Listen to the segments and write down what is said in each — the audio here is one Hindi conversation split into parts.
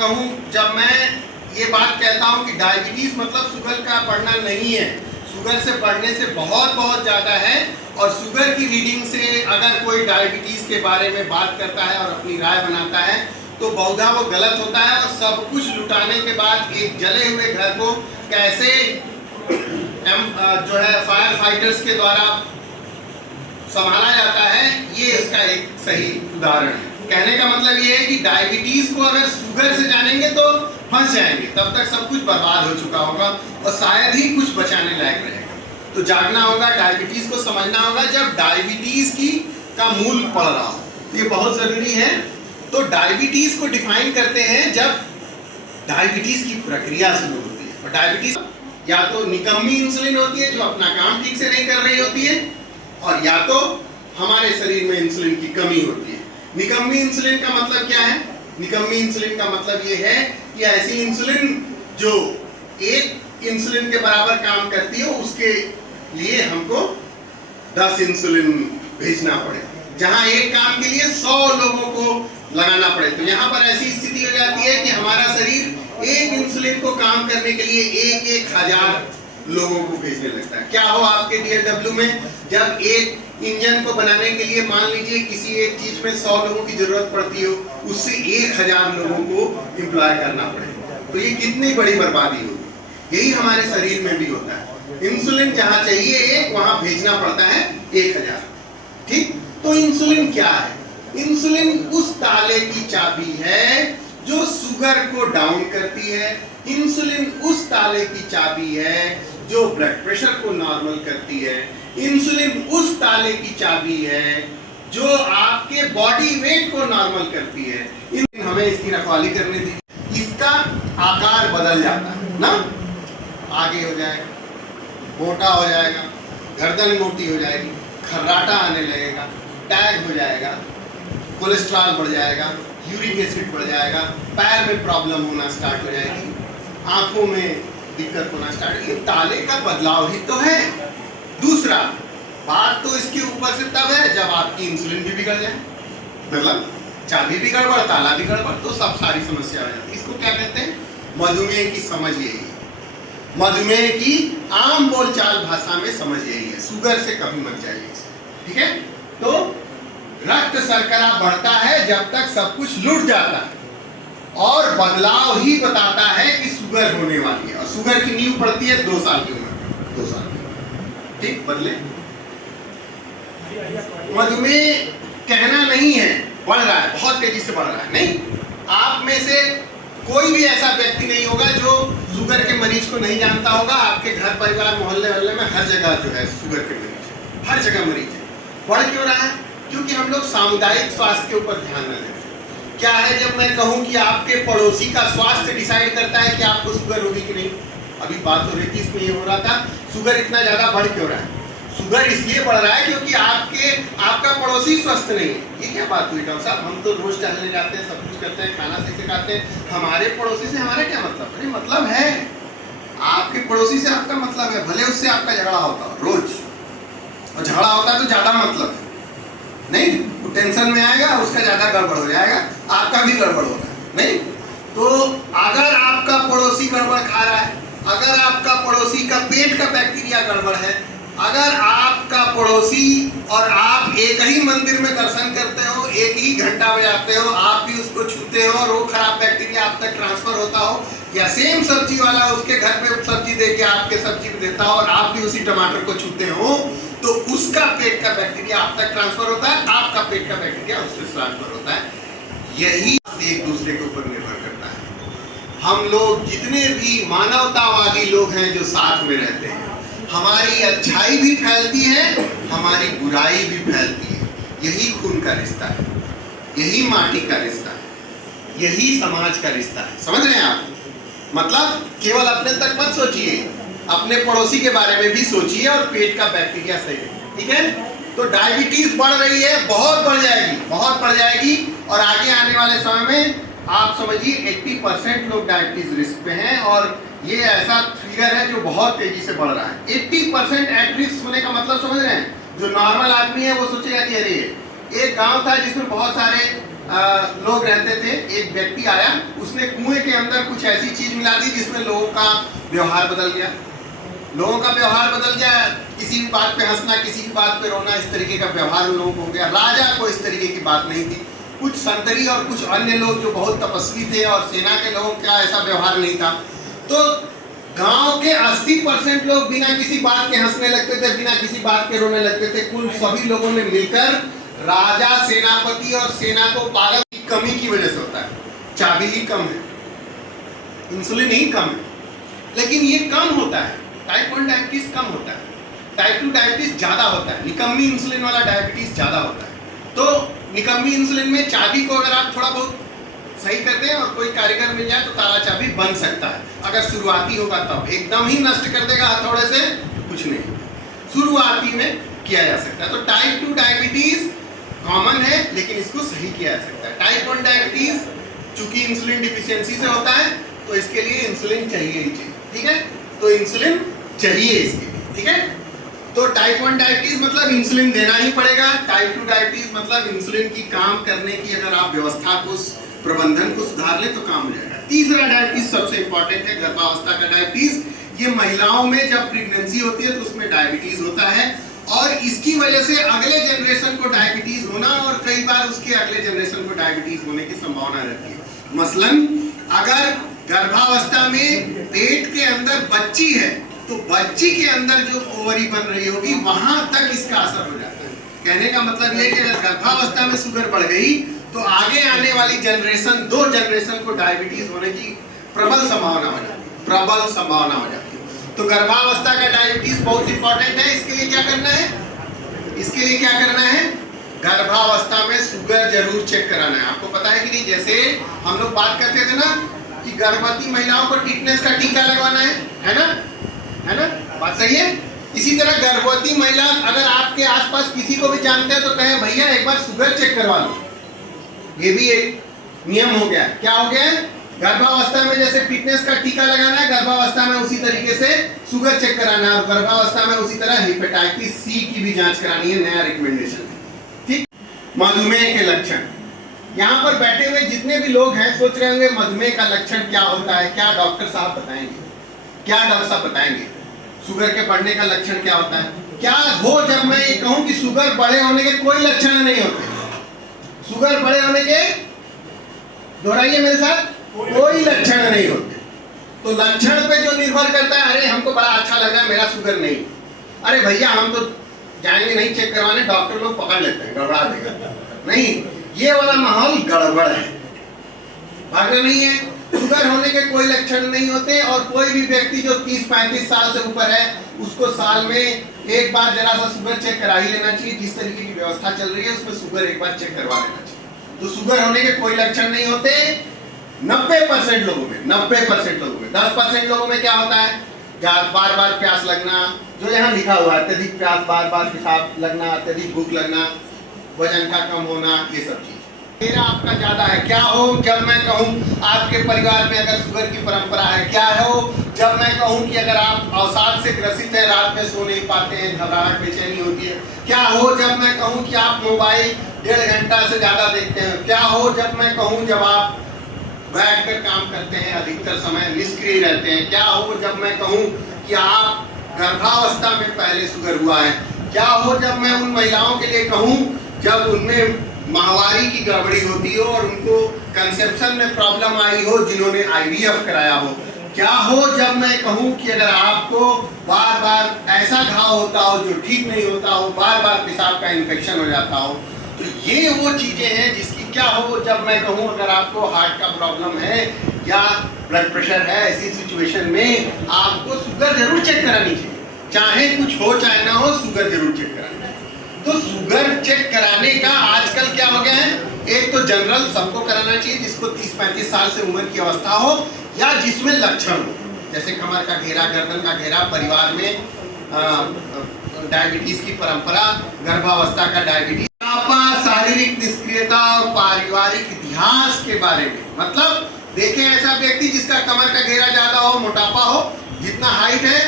कहूँ, जब मैं ये बात कहता हूँ कि डायबिटीज मतलब शुगर का बढ़ना नहीं है, शुगर से बढ़ने से बहुत बहुत ज़्यादा है। और शुगर की रीडिंग से अगर कोई डायबिटीज के बारे में बात करता है और अपनी राय बनाता है तो बहुधा वो गलत होता है। और सब कुछ लुटाने के बाद एक जले हुए घर को कैसे जो है फायर फाइटर्स के द्वारा संभाला जाता है, ये इसका एक सही उदाहरण है। कहने का मतलब ये है कि डायबिटीज को अगर शुगर से जानेंगे तो फंस जाएंगे, तब तक सब कुछ बर्बाद हो चुका होगा और शायद ही कुछ बचाने लायक रहेगा। तो जागना होगा, डायबिटीज को समझना होगा जब डायबिटीज का मूल पड़ रहा हो, ये बहुत जरूरी है। तो डायबिटीज को डिफाइन करते हैं जब डायबिटीज की प्रक्रिया शुरू होती है। और डायबिटीज या तो निकम्मी इंसुलिन होती है जो अपना काम ठीक से नहीं कर रही होती है, और या तो हमारे शरीर में इंसुलिन की कमी होती है। निकम्मी इंसुलिन का मतलब क्या है? निकम्मी इंसुलिन का मतलब ये है कि ऐसी इंसुलिन जो एक इंसुलिन के बराबर काम करती है, उसके लिए हमको 10 इंसुलिन भेजना पड़े, जहां एक काम के लिए 100 लोगों को लगाना पड़े। तो यहाँ पर ऐसी स्थिति हो जाती है कि हमारा शरीर एक इंसुलिन को काम करने के लिए 1,000 लोगों को भेजने लगता है। क्या हो आपके DFW में, जब एक इंजन को बनाने के लिए मान लीजिए किसी एक चीज में 100 लोगों की जरूरत पड़ती हो, उससे 1,000 लोगों को एम्प्लॉय करना पड़े, तो ये कितनी बड़ी बर्बादी होगी। यही हमारे शरीर में भी होता है। इंसुलिन जहां चाहिए एक, वहां भेजना पड़ता है 1,000। ठीक, तो इंसुलिन क्या है? इंसुलिन उस ताले की चाबी है जो शुगर को डाउन करती है। इंसुलिन उस ताले की चाबी है जो ब्लड प्रेशर को नॉर्मल करती है। इंसुलिन उस ताले की चाबी है जो आपके बॉडी वेट को नॉर्मल करती है। हमें इसकी रखवाली करने दी। इसका आकार बदल जाता है ना, आगे हो जाएगा, मोटा हो जाएगा, गर्दन मोटी हो जाएगी, खर्राटा आने लगेगा, टैग हो जाएगा, कोलेस्ट्रॉल बढ़ जाएगा, यूरिक एसिड बढ़ जाएगा, पैर में प्रॉब्लम होना स्टार्ट हो जाएगी, आंखों में दिक्कत होना स्टार्ट। ये ताले का बदलाव ही तो है। दूसरा बात तो इसके ऊपर से तब है जब आपकी इंसुलिन भी बिगड़ जाए, मतलब चाबी भी गड़बड़, ताला भी गड़बड़, तो सब सारी समस्या हो जाती है। इसको क्या कहते हैं? मधुमेह की समझ यही है। मधुमेह की आम बोलचाल भाषा में समझ यही है। शुगर से कभी मत जाइए, ठीक है? तो रक्त शर्करा बढ़ता है जब तक सब कुछ लुट जाता है, और बदलाव ही बताता है कि शुगर होने वाली है। और शुगर की नींव पड़ती है 2 साल की उम्र, 2 साल की। ठीक, बदले मधुमेह कहना नहीं है बढ़ रहा है, बहुत तेजी से बढ़ रहा है, नहीं। आप में से कोई भी ऐसा व्यक्ति नहीं होगा जो शुगर के मरीज को नहीं जानता होगा। आपके घर परिवार मोहल्ले वल्ले में हर जगह जो है शुगर के मरीज, हर जगह मरीज है। बढ़ क्यों रहा है? क्योंकि हम लोग सामुदायिक स्वास्थ्य के ऊपर ध्यान न देते। क्या है, जब मैं कहूँ कि आपके पड़ोसी का स्वास्थ्य डिसाइड करता है कि आपको शुगर होगी कि नहीं। अभी बात हो रही थी, इसमें ये हो रहा था, शुगर इतना ज्यादा बढ़ क्यों रहा है? शुगर इसलिए बढ़ रहा है क्योंकि आपका पड़ोसी स्वस्थ नहीं है। ये क्या बात हुई डॉक्टर साहब? हम तो रोज टहलने जाते हैं, सब कुछ करते हैं, खाना ठीक से खाते हैं, हमारे पड़ोसी से हमारा क्या मतलब? अरे मतलब है, आपके पड़ोसी से आपका मतलब है, भले उससे आपका झगड़ा होता हो रोज, और झगड़ा होता है तो ज्यादा मतलब है नहीं, वो टेंशन में आएगा, उसका ज्यादा गड़बड़ हो जाएगा, आपका भी गड़बड़ होगा नहीं। तो अगर आपका पड़ोसी गड़बड़ खा रहा है, अगर आपका पड़ोसी का पेट का बैक्टीरिया गड़बड़ है, अगर आपका पड़ोसी और आप एक ही मंदिर में दर्शन करते हो, एक ही घंटा बजाते हो, आप भी उसको छूते हो और वो खराब बैक्टीरिया आप तक ट्रांसफर होता हो, या सेम सब्जी वाला उसके घर पे सब्जी दे के आपके सब्जी में देता हो और आप भी उसी टमाटर को छूते हो, तो उसका पेट का बैक्टीरिया आप तक ट्रांसफर होता है, आपका पेट का बैक्टीरिया उससे ट्रांसफर होता है। यही एक दूसरे के ऊपर निर्भर करता है। हम लोग जितने भी मानवतावादी लोग हैं जो साथ में रहते हैं, हमारी अच्छाई भी फैलती है, हमारी बुराई भी फैलती है। यही खून का रिश्ता है, यही माटी का रिश्ता है, यही समाज का रिश्ता है। समझ रहे हैं आप? मतलब केवल अपने तक मत सोचिए, अपने पड़ोसी के बारे में भी सोचिए, और पेट का बैक्टीरिया सही है, ठीक है? तो डायबिटीज बढ़ रही है, बहुत बढ़ जाएगी, बहुत बढ़ जाएगी, और आगे आने वाले समय में आप समझिए 80% लोग डायबिटीज रिस्क पे हैं, और ये ऐसा फिगर है जो बहुत तेजी से बढ़ रहा है। 80% एट रिस्क होने का मतलब समझ रहे हैं? जो नॉर्मल आदमी है वो सोचेगा कि अरे एक गांव था जिसमें बहुत सारे लोग रहते थे, एक व्यक्ति आया, उसने कुएं ऐसी चीज मिला दी जिसमें लोगों का व्यवहार बदल गया। लोगों का व्यवहार बदल गया, किसी भी बात पे हंसना, किसी की बात पे रोना, इस तरीके का व्यवहार उन लोगों को हो गया। राजा को इस तरीके की बात नहीं थी। कुछ संतरी और कुछ अन्य लोग जो बहुत तपस्वी थे और सेना के लोगों का ऐसा व्यवहार नहीं था। तो गांव के 80% लोग बिना किसी बात के हंसने लगते थे, बिना किसी बात के रोने लगते थे। कुल सभी लोगों ने मिलकर राजा, सेनापति और सेना को पागल की कमी की वजह से होता है। चाबी ही कम है, इंसुलिन ही कम है, लेकिन ये कम होता है। टाइप 1 डायबिटीज कम होता है, टाइप 2 डायबिटीज ज्यादा होता है, निकम्मी इंसुलिन वाला डायबिटीज ज्यादा होता है। तो निकम्मी इंसुलिन में चाबी को अगर आप थोड़ा बहुत सही करते हैं और कोई कारीगर मिल जाए तो ताला चाबी बन सकता है। अगर शुरुआती होगा तब एकदम ही नष्ट कर देगा हथौड़े से कुछ नहीं, शुरुआती में किया जा सकता है। तो टाइप 2 डायबिटीज कॉमन है, लेकिन इसको सही किया जा सकता है। टाइप 1 डायबिटीज चूंकि इंसुलिन डिफिशियंसी से होता है तो इसके लिए इंसुलिन चाहिए ही चाहिए, ठीक है। तो इंसुलिन चाहिए इसके लिए, ठीक है। तो टाइप 1 डायबिटीज मतलब इंसुलिन देना ही पड़ेगा। टाइप 2 डायबिटीज मतलब इंसुलिन की काम करने की अगर आप व्यवस्था को, प्रबंधन को सुधार ले तो काम हो जाएगा। तीसरा डायबिटीज सबसे इंपॉर्टेंट है, गर्भावस्था का डायबिटीज। ये महिलाओं में जब प्रेगनेंसी होती है तो उसमें डायबिटीज होता है और इसकी वजह से अगले जनरेशन को डायबिटीज होना और कई बार उसके अगले जनरेशन को डायबिटीज होने की संभावना रहती है। मसलन अगर गर्भावस्था में पेट के अंदर बच्ची है तो बच्ची के अंदर जो ओवरी बन रही होगी वहां तक इसका असर हो जाता है। कहने का मतलब ये कि अगर गर्भावस्था में शुगर बढ़ गई तो आगे आने वाली जनरेशन, 2 जनरेशन को डायबिटीज होने की प्रबल संभावना हो जाती है, प्रबल संभावना हो जाती है। तो गर्भावस्था का डायबिटीज बहुत इंपॉर्टेंट है। इसके लिए क्या करना है, इसके लिए क्या करना है, गर्भावस्था में शुगर जरूर चेक कराना है। आपको पता है कि नहीं, जैसे हम लोग बात करते थे ना कि गर्भवती महिलाओं को टिटनेस का टीका लगवाना है ना, है ना, बात सही है। इसी तरह गर्भवती महिला अगर आपके आसपास किसी को भी जानते हैं तो कहे भैया एक बार शुगर चेक करवा लो। ये भी एक नियम हो गया। क्या हो गया है, गर्भावस्था में जैसे टिटनेस का टीका लगाना है, गर्भावस्था में उसी तरीके से शुगर चेक कराना है और गर्भावस्था में उसी तरह हेपेटाइटिस सी की भी जांच करानी है, नया रिकमेंडेशन, ठीक। मधुमेह के लक्षण, यहाँ पर बैठे हुए जितने भी लोग हैं सोच रहे होंगे मधुमेह का लक्षण क्या होता है, क्या डॉक्टर साहब बताएंगे, क्या डॉक्टर साहब बताएंगे शुगर के बढ़ने का लक्षण क्या होता है। क्या हो जब मैं ये कहूं कि शुगर बढ़े होने के कोई लक्षण नहीं होते, शुगर बढ़े होने के, दोहराइए मेरे साथ, कोई लक्षण नहीं होते। तो लक्षण पे जो निर्भर करता है, अरे हमको बड़ा अच्छा लग रहा है मेरा शुगर नहीं, अरे भैया हम तो जाएंगे नहीं चेक करवाने, डॉक्टर लोग पकड़ लेते हैं, गड़बड़ा देगा, नहीं, ये वाला माहौल गड़बड़ है, भागना नहीं है। शुगर होने के कोई लक्षण नहीं होते और कोई भी व्यक्ति जो 30-35 साल से ऊपर है उसको साल में एक बार जरा सा शुगर चेक करा ही लेना चाहिए। जिस तरीके की व्यवस्था चल रही है उसमें शुगर एक बार चेक करवा लेना चाहिए। तो शुगर होने के कोई लक्षण नहीं होते 90% लोगों में, 90% लोगों में। 10% लोगों में क्या होता है, बार बार प्यास लगना, जो यहाँ लिखा हुआ है, अत्यधिक प्यास, बार बार पेशाब लगना, अत्यधिक भूख लगना, वजन का कम होना, ये सब चीज। मेरा आपका ज्यादा है, क्या हो जब मैं कहूँ आपके परिवार में अगर शुगर की परंपरा है, क्या हो जब मैं कहूँ कि अगर आप अवसाद से ग्रसित हैं, रात में सो नहीं पाते हैं, घबराहट बेचैनी होती है, क्या हो जब मैं कहूँ कि आप मोबाइल 1.5 घंटा से ज्यादा देखते हैं, क्या हो जब मैं कहूँ जब आप बैठकर काम करते हैं, अधिकतर समय निष्क्रिय रहते हैं, क्या हो जब मैं कहूँ कि आप गर्भावस्था में पहले शुगर हुआ है, क्या हो जब मैं उन महिलाओं के लिए कहूँ जब उनमें माहवारी की गड़बड़ी होती हो और उनको कंसेप्शन में प्रॉब्लम आई हो, जिन्होंने आईवीएफ कराया हो, क्या हो जब मैं कहूँ कि अगर आपको बार बार ऐसा घाव होता हो जो ठीक नहीं होता हो, बार बार पेशाब का इन्फेक्शन हो जाता हो। तो ये वो चीजें हैं जिसकी क्या हो जब मैं कहूँ अगर आपको हार्ट का प्रॉब्लम है या ब्लड प्रेशर है, ऐसी सिचुएशन में आपको शुगर जरूर चेक करानी चाहिए, चाहे कुछ हो चाहे ना हो, शुगर जरूर चेक करानी चाहिए। तो शुगर चेक कराने का आजकल क्या हो गया है, एक तो जनरल सबको कराना चाहिए जिसको 30-35 साल से उम्र की अवस्था हो या जिसमें लक्षण हो, जैसे कमर का घेरा, गर्दन का घेरा, परिवार में डायबिटीज की परंपरा, गर्भावस्था का डायबिटीज, शारीरिक निष्क्रियता और पारिवारिक इतिहास के बारे में। मतलब देखें ऐसा व्यक्ति जिसका कमर का घेरा ज्यादा हो, मोटापा हो, जितना हाइट है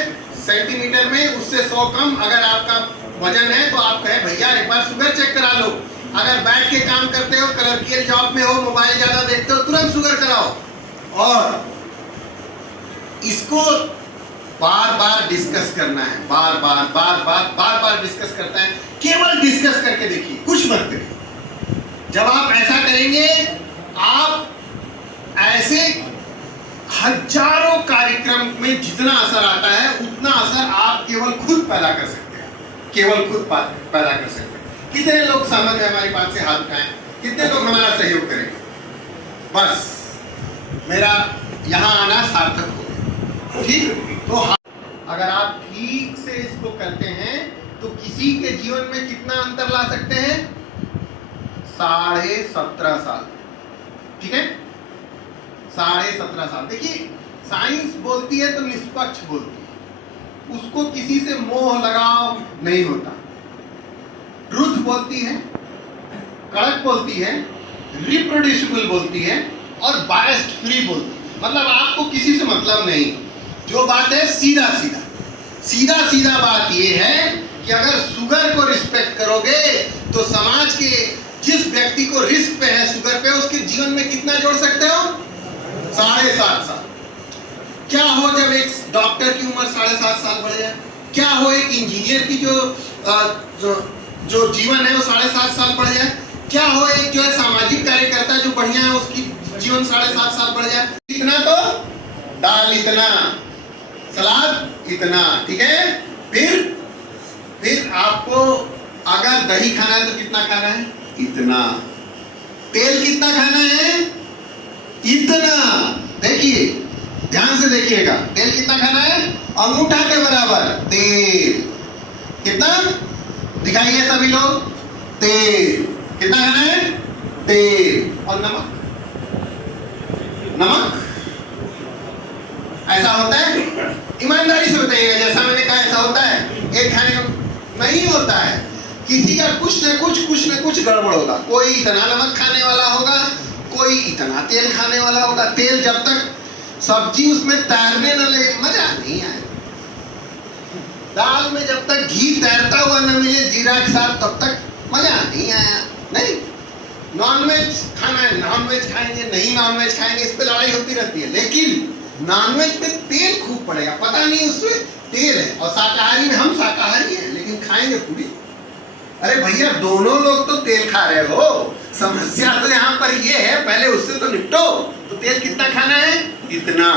सेंटीमीटर में उससे 100 कम अगर आपका वजन है तो आप कहें भैया एक बार शुगर चेक करा लो। अगर बैठ के काम करते हो, क्लर्कियल जॉब में हो, मोबाइल ज्यादा देखते हो, तुरंत शुगर कराओ। और इसको बार बार डिस्कस करना है, बार बार डिस्कस करता है। केवल डिस्कस करके देखिए, कुछ मत करिए। जब आप ऐसा करेंगे, आप ऐसे हजारों कार्यक्रम में जितना असर आता है उतना असर आप केवल खुद पैदा कर सकते हैं, केवल खुद पैदा कर सकते हैं। कितने लोग सहमत हैं हमारी बात से? हाथ उठाएं। कितने लोग हमारा सहयोग करेंगे? बस मेरा यहाँ आना सार्थक हो गया। ठीक, तो अगर आप ठीक से इसको करते हैं तो किसी के जीवन में कितना अंतर ला सकते हैं? 17.5 साल। ठीक है, 17.5 साल। देखिए, साइंस बोलती है तो निष्पक्ष बोलती है, उसको किसी से मोह लगाव नहीं होता। ट्रुथ बोलती है, कड़क बोलती है, रिप्रोड्यूसिबल बोलती है और बायस्ड फ्री बोलती है। मतलब आपको किसी से मतलब नहीं। जो बात है सीधा सीधा बात यह है कि अगर शुगर को रिस्पेक्ट करोगे तो समाज के जिस व्यक्ति को रिस्क पे है शुगर पे, उसके जीवन में कितना जोड़ सकते हो? 7.5 साल। क्या हो जब एक डॉक्टर की उम्र 7.5 साल बढ़ जाए? क्या हो एक इंजीनियर की जो जीवन है वो 7.5 साल बढ़ जाए? क्या हो एक जो है सामाजिक कार्यकर्ता जो बढ़िया है उसकी जीवन 7.5 साल बढ़ जाए? इतना तो दाल इतना, सलाद इतना। ठीक है, फिर आपको अगर दही खाना है तो कितना खाना है? इतना। तेल कितना खाना है? इतना। देखिए, ध्यान से देखिएगा, तेल कितना खाना है? अंगूठा के बराबर तेल। कितना? दिखाइए सभी लोग। तेल कितना खाना है? तेल। और नमक ऐसा होता है? ईमानदारी से बताइएगा, जैसा मैंने कहा ऐसा होता है? एक खाने का नहीं होता है। किसी का कुछ न कुछ गड़बड़ होगा। कोई इतना नमक खाने वाला होगा, कोई इतना तेल खाने वाला होगा। तेल जब तक सब्जी उसमें तैरने न लगे मजा नहीं आएगा। दाल में जब तक घी तैरता हुआ न मिले जीरा के साथ तब तक मजा नहीं आया। नहीं, नॉनवेज खाना है, नॉनवेज खाएंगे, नहीं नॉनवेज खाएंगे, इस पे लड़ाई होती रहती है। लेकिन नॉनवेज में तेल खूब पड़ेगा, पता नहीं उसमें तेल है। और शाकाहारी में, हम शाकाहारी हैं लेकिन खाएंगे पूरी। अरे भैया, दोनों लोग तो तेल खा रहे हो। समस्या तो यहाँ पर ये है, पहले उससे तो निपटो। तो तेल कितना खाना है? इतना।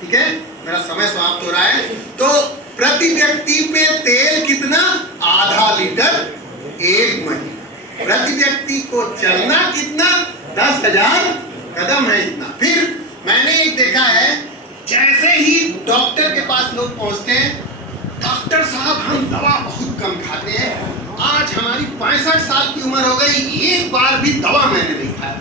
ठीक है, मेरा समय समाप्त हो रहा है। तो प्रति व्यक्ति पे तेल कितना? आधा लीटर 1 महीने। प्रति व्यक्ति को चलना कितना? 10,000 कदम है इतना। फिर मैंने एक देखा है, जैसे ही डॉक्टर के पास लोग पहुंचते हैं, डॉक्टर साहब हम दवा बहुत कम खाते हैं, आज हमारी 65 साल की उम्र हो गई, एक बार भी दवा मैंने नहीं खाया।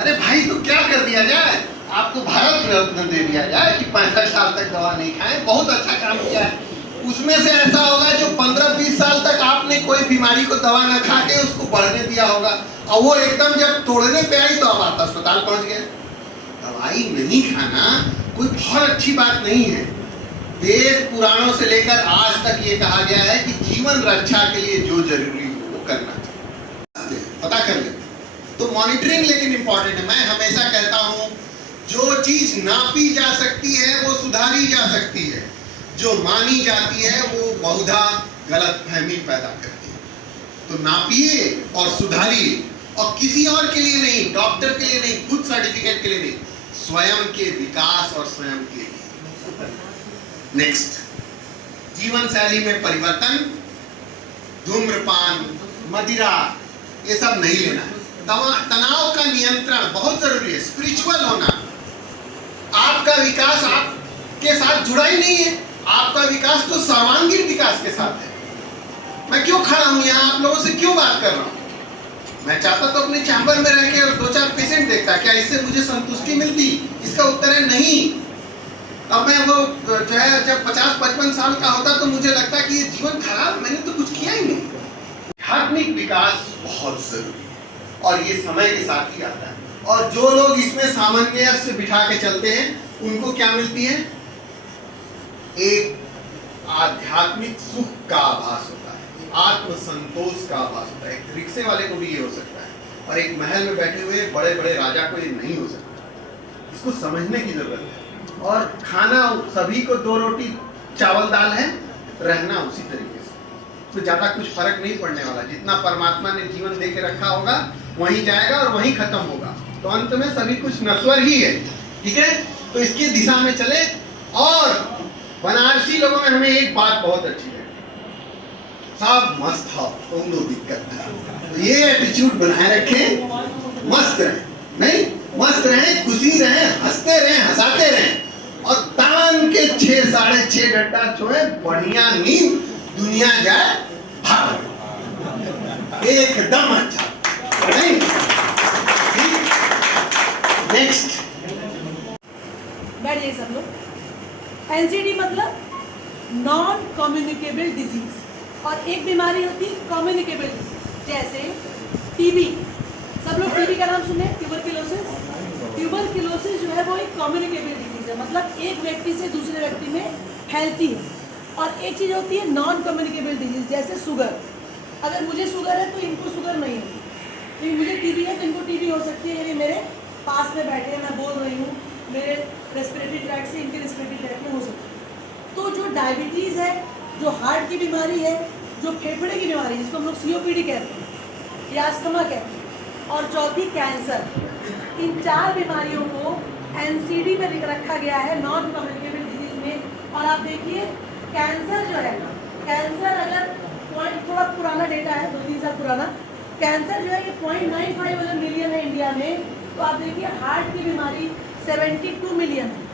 अरे भाई, तो क्या कर दिया जाए? आपको भारत रत्न दे दिया जाए कि 65 साल तक दवा नहीं खाए। बहुत अच्छा काम किया है। उसमें से ऐसा होगा जो 15-20 साल तक आपने कोई बीमारी को दवा न खा के उसको बढ़ने दिया होगा, और वो एकदम जब तोड़ने पे आई तो अब आप अस्पताल पहुंच गए। दवाई नहीं खाना कोई बहुत अच्छी बात नहीं है। वेद पुराणों से लेकर आज तक ये कहा गया है कि जीवन रक्षा के लिए जो जरूरी हो वो करना चाहिए। पता कर ले। तो मॉनिटरिंग लेकिन इंपॉर्टेंट है। मैं हमेशा कहता हूं, जो चीज नापी जा सकती है वो सुधारी जा सकती है, जो मानी जाती है वो बहुधा गलतफहमी पैदा करती है। तो नापिए और सुधारिए, और किसी और के लिए नहीं, डॉक्टर के लिए नहीं, खुद सर्टिफिकेट के लिए नहीं, स्वयं के विकास और स्वयं के लिए। नेक्स्ट, जीवन शैली में परिवर्तन, धूम्रपान, मदिरा, ये सब नहीं लेना है। तनाव का नियंत्रण बहुत जरूरी है। स्पिरिचुअल होना, आपका विकास आपके साथ जुड़ा ही नहीं है। आपका विकास तो सर्वांगीण विकास के साथ है। मैं क्यों खड़ा हूं यहाँ, आप लोगों से क्यों बात कर रहा हूं? मैं चाहता तो अपने चैम्बर में रह के 2-4 पेशेंट देखता, क्या इससे मुझे संतुष्टि मिलती? इसका उत्तर है नहीं। अब मैं वो जो है जब 50-55 साल का होता तो मुझे लगता कि ये जीवन खराब, मैंने तो कुछ किया ही नहीं। आध्यात्मिक विकास बहुत जरूरी है और ये समय के साथ ही आता है। और जो लोग इसमें सामान्य से बिठा के चलते हैं उनको क्या मिलती है? एक आध्यात्मिक सुख का आभास होता है, आत्मसंतोष का आभास होता है। एक रिक्शे वाले को भी ये हो सकता है, और एक महल में बैठे हुए बड़े बड़े राजा को ये नहीं हो सकता। इसको समझने की जरूरत है। और खाना सभी को 2 रोटी चावल दाल है, रहना उसी तरीके से, तो ज़्यादा कुछ फर्क नहीं पड़ने वाला। जितना परमात्मा ने जीवन दे के रखा होगा वहीं जाएगा और वहीं खत्म होगा, तो अंत में सभी कुछ नश्वर ही है। ठीक है, तो इसकी दिशा में चले। और बनारसी लोगों में हमें एक बात बहुत अच्छी है, सब मस्त हो, तुम लोग दिक्कत है, तो ये एटीट्यूड बनाए रखें, मस्त रहे, नहीं मस्त रहे, खुशी रहे, हंसते रहे, हंसाते रहे, और तान के 6 साढ़े 6 घंटा सोए, बढ़िया नींद, दुनिया जाए भाग, एकदम अच्छा। नहीं नेक्स्ट बैठिए सब लोग। एनसीडी मतलब नॉन कम्युनिकेबल डिजीज, और एक बीमारी होती है कम्युनिकेबल डिजीज, जैसे टीबी। सब लोग टीबी का नाम सुने, ट्यूबरक्लोसिस। ट्यूबरक्लोसिस जो है वो एक कम्युनिकेबल डिजीज है, मतलब एक व्यक्ति से दूसरे व्यक्ति में फैलती है। और एक चीज़ होती है नॉन कम्युनिकेबल डिजीज, जैसे शुगर। अगर मुझे शुगर है तो इनको शुगर नहीं होती, लेकिन मुझे टीबी है तो इनको टीबी हो सकती है, यानी मेरे पास में बैठे हैं, मैं बोल रही हूँ, मेरे रेस्पिरेटरी ट्रैक्ट से इनके रेस्पिरेटरी ट्रैक्ट में हो सकती है। तो जो डायबिटीज़ है, जो हार्ट की बीमारी है, जो फेफड़े की बीमारी जिसको हम लोग सीओपीडी कहते हैं या अस्थमा कहते हैं, और चौथी कैंसर, इन 4 बीमारियों को एनसीडी में रखा गया है, नॉन कम्युनिकेबल डिजीज में। और आप देखिए कैंसर जो है, कैंसर अगर थोड़ा पुराना डेटा है, 2-3 साल पुराना, कैंसर जो है ये 0.95 मिलियन है इंडिया में। तो आप देखिए हार्ट की बीमारी 72 मिलियन है।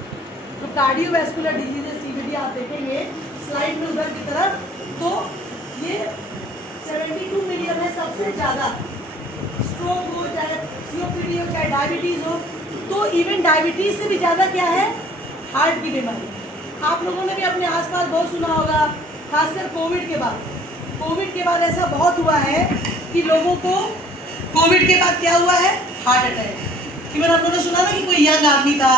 तो कार्डियोवैस्कुलर डिजीज सीवीडी आप देखेंगे स्लाइड में उधर की तरफ, तो ये 72 मिलियन है सबसे ज़्यादा। स्ट्रोक हो, चाहे सीओपीडी हो, चाहे डायबिटीज़ हो, तो इवन डायबिटीज़ से भी ज़्यादा क्या है, हार्ट की बीमारी। आप लोगों ने भी अपने आसपास बहुत सुना होगा, खासकर कोविड के बाद। कोविड के बाद ऐसा बहुत हुआ है कि लोगों को कोविड के बाद क्या हुआ है, हार्ट अटैक। इवन आप लोगों ने सुना ना कि कोई यंग आदमी था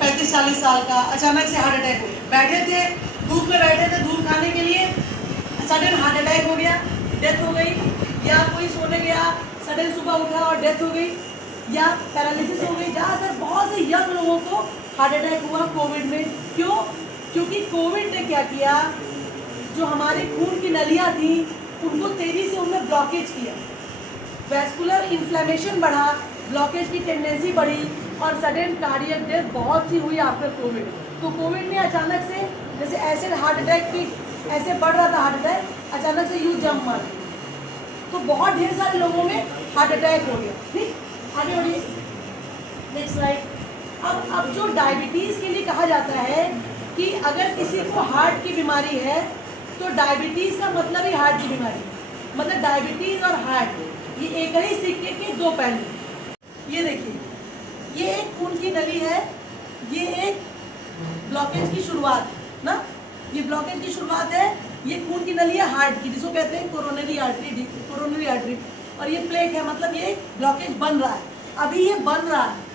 35-40 साल का, अचानक से हार्ट अटैक हो गया। बैठे थे धूप में, बैठे थे धूप खाने के लिए, सडन हार्ट अटैक हो गया, डेथ हो गई। या कोई सोने गया, सडन सुबह उठा और डेथ हो गई, या पैरालिसिस हो गई। ज़्यादातर बहुत से यंग लोगों को हार्ट अटैक हुआ कोविड में। क्यों? क्योंकि कोविड ने क्या किया, जो हमारे खून की नलियाँ थी उनको तेज़ी से उनमें ब्लॉकेज किया, वैस्कुलर इन्फ्लेमेशन बढ़ा, ब्लॉकेज की टेंडेंसी बढ़ी, और सडन कार्डियक डेथ बहुत सी हुई आफ्टर कोविड। तो कोविड में अचानक से, जैसे एसिड हार्ट अटैक की ऐसे बढ़ रहा था हार्ट अटैक, अचानक से यूँ जंप मार, तो बहुत ढेर सारे लोगों में हार्ट अटैक हो गया। ठीक, आगे बढ़िए नेक्स्ट स्लाइड। अब जो डायबिटीज़ के लिए कहा जाता है कि अगर किसी को हार्ट की बीमारी है तो डायबिटीज़ का मतलब ही हार्ट की बीमारी, मतलब डायबिटीज़ और हार्ट ये एक ही सिक्के के 2 पहलू। ये देखिए, ये एक खून की नली है, ये एक ब्लॉकेज की शुरुआत ना, ये ब्लॉकेज की शुरुआत है, ये खून की नली है हार्ट की, जिसको कहते हैं कोरोनरी आर्टरी, कोरोनरी आर्टरी। और ये प्लेक है, मतलब ये ब्लॉकेज बन रहा है, अभी ये बन रहा है।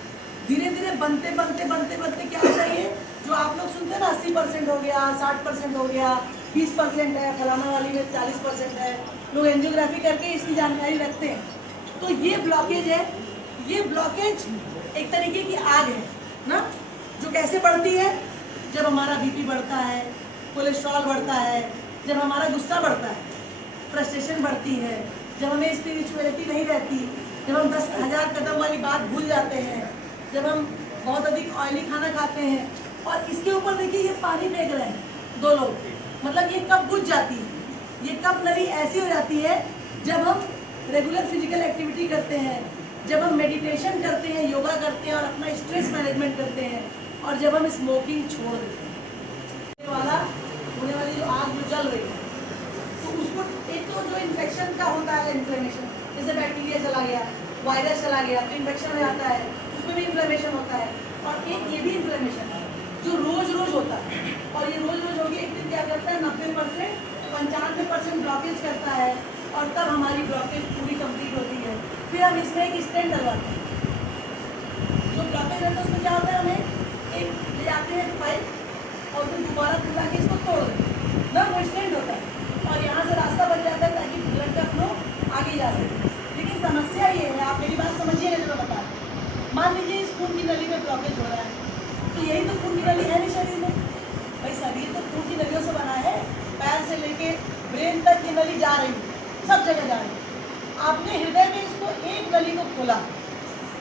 धीरे धीरे बनते बनते बनते बनते क्या होता है, ये जो आप लोग सुनते हैं ना 80% हो गया, 60% हो गया, 20% है, फलाना वाली में 40% है, लोग एंजियोग्राफी करके इसकी जानकारी रखते हैं। तो ये ब्लॉकेज है, ये ब्लॉकेज एक तरीके की आग है ना, जो कैसे बढ़ती है, जब हमारा बीपी बढ़ता है, कोलेस्ट्रॉल बढ़ता है, जब हमारा गुस्सा बढ़ता है, फ्रस्ट्रेशन बढ़ती है, जब हमें स्पिरिचुअलिटी नहीं रहती, जब हम 10,000 कदम वाली बात भूल जाते हैं, जब हम बहुत अधिक ऑयली खाना खाते हैं। और इसके ऊपर देखिए ये पानी फेंक रहे हैं 2 लोग, मतलब ये कब बुझ जाती है, ये कब नली ऐसी हो जाती है, जब हम रेगुलर फिजिकल एक्टिविटी करते हैं, जब हम मेडिटेशन करते हैं, योगा करते हैं और अपना स्ट्रेस मैनेजमेंट करते हैं, और जब हम स्मोकिंग छोड़ देते हैं। वाला होने वाली जो आग जो जल रही है, तो उसको एक तो जो इन्फेक्शन का होता है, इन्फ्लेमेशन, जैसे बैक्टीरिया चला गया, वायरस चला गया तो इन्फेक्शन हो जाता है, उसमें भी इन्फ्लेमेशन होता है। और एक ये भी इन्फ्लेमेशन है जो रोज रोज होता है, और ये रोज रोज होगी, एक दिन क्या करता है 90% 95% ब्लॉकेज करता है, और तब हमारी ब्लॉकेज पूरी कंप्लीट होती है। फिर हम इसमें एक स्टेंट डलवाते हैं। जो ब्लॉकेज रहता है उसमें क्या होता है, हमें एक ले जाते हैं पाइप, और फिर दोबारा खुला के इसको तोड़ देते हैं ना, वो स्टेंट होता है, और यहाँ से रास्ता बन जाता है ताकि ब्लड का फ्लो आगे जा सके। लेकिन समस्या ये है, आप मेरी बात समझिएगा जो मैं बता रहा हूँ। मान लीजिए इस खून की नली में ब्लॉकेज हो रहा है, तो यही तो खून की नली है नहीं शरीर में। भाई शरीर तो खून की नलियों से बना है, पैर से लेके ब्रेन तक ये नली जा रही है, सब जगह जा रही है। आपने हृदय में इसको एक नली को खोला,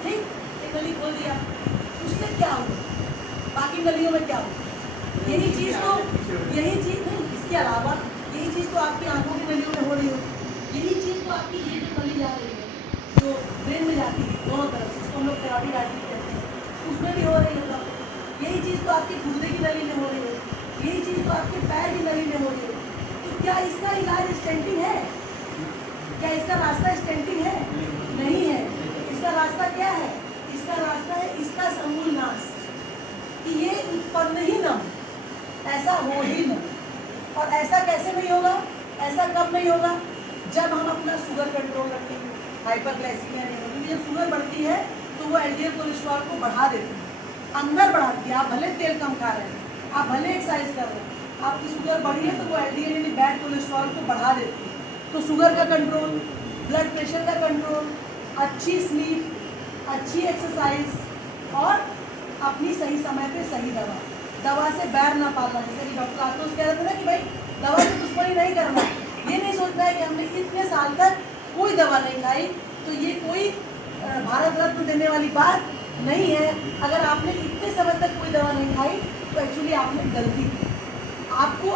ठीक, एक नली खोल दिया, उससे क्या हुआ, बाकी नलियों में क्या हुआ? यही चीज़ नहीं, इसके अलावा यही चीज़ तो आपकी आंखों की नलियों में हो रही हो, यही चीज़ तो आपकी ये जो नली जा रही है जो ब्रेन में जाती है दोनों तरफ से, उसको हम लोग कैरोटिड आर्टरी कहते हैं, उसमें भी हो रही है। यही चीज़ तो आपकी गुर्दे की नली में हो रही है, यही चीज़ तो आपके पैर की नली में हो रही है। तो क्या इसका इलाज स्टेंटिंग है? क्या इसका रास्ता स्टेंटिंग है? नहीं है। इसका रास्ता क्या है? इसका रास्ता है इसका समूल नाश, कि ये उत्पन्न ही न, ऐसा हो ही न। और ऐसा कैसे नहीं होगा? ऐसा कब नहीं होगा? जब हम अपना शुगर कंट्रोल रखेंगे, हाइपरग्लाइसीमिया नहीं होगी। जब शुगर बढ़ती है तो वो एलडीएल कोलेस्ट्रॉल को बढ़ा देती है, अंदर बढ़ाती है। आप भले तेल कम खा रहे हैं, आप भले एक्सरसाइज कर रहे हैं, आपकी शुगर बढ़ी है तो वो एलडीएल यानी बैड कोलेस्ट्रॉल को बढ़ा देती है। तो शुगर का कंट्रोल, ब्लड प्रेशर का कंट्रोल, अच्छी स्लीप, अच्छी एक्सरसाइज और अपनी सही समय पे सही दवा से बैर ना पालना। जैसे कि डॉक्टर आशुतोष कह रहे थे ना कि भाई दवा से दुश्मनी नहीं करना, ये नहीं सोचना है कि हमने इतने साल तक कोई दवा नहीं खाई तो ये कोई भारत रत्न देने वाली बात नहीं है। अगर आपने इतने समय तक कोई दवा नहीं खाई तो एक्चुअली आपने गलती की। आपको